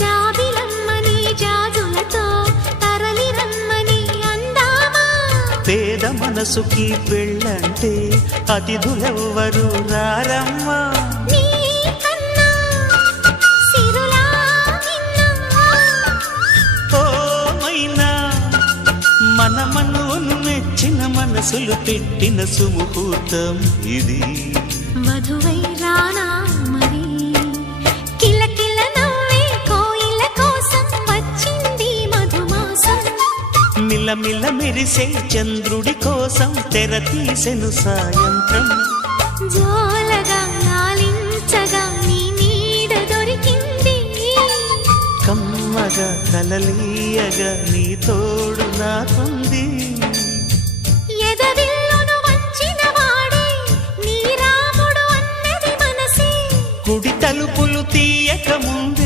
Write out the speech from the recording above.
జాబిలమ్మని జాజులతో తరలి రమ్మని అందామా పేద మనసుకి పెళ్ళంటే అతిథులెవ్వరు రారమ్మా మన మనువును మెచ్చిన మనసులు పెట్టిన సుముహూర్తం ఇది వధువై రానా మరి కిలకిల నవ్వే కోయిల కోసం వచ్చింది మధుమాసం మిలమిల మెరిసే చంద్రుడి కోసం తెర తీసెను సాయంత్రం జోలగా లాలించగా నీ నీడ దొరికింది కమ్మగా కలలీయగా నీ తోడు నాకుంది ఎదవిల్లును వంచిన వాడే నీ రాముడు అన్నది మనసే కుడి తలుపులు తీయక ముందు